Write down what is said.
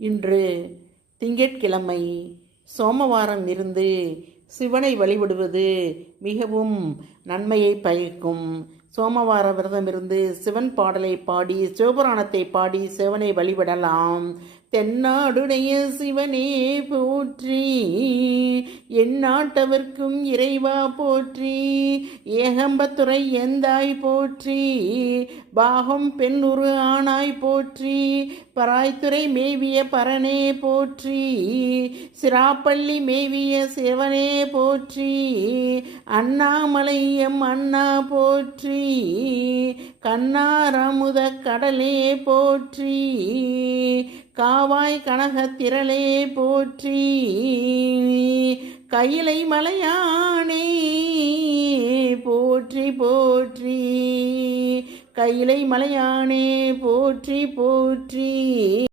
இன்று திங்கட்கிழமை. சோமவாரம் இருந்து சிவனை வழிபடுவது மிகவும் நன்மையை பயக்கும். சோமவார விரதம் இருந்து சிவன் பாடலை பாடி சிவபுராணத்தை பாடி சிவனை வழிபடலாம். தென்னாடுடைய சிவனே போற்றி, எந்நாட்டவர்க்கும் இறைவா போற்றி, ஏகம்பத்துறை எந்தாய் போற்றி, பாகம் பெண்ணுரு ஆனாய் போற்றி, பராய்த்துறை மேவிய பரனே போற்றி, சிராப்பள்ளி மேவிய சிவனே போற்றி, அண்ணாமலையம் அண்ணா போற்றி, கண்ணாரமுத கடலே போற்றி, காவாய் கனகத்திரளே போற்றி, கையிலை மலையானே போற்றி போற்றி, கையிலை மலையானே போற்றி போற்றி.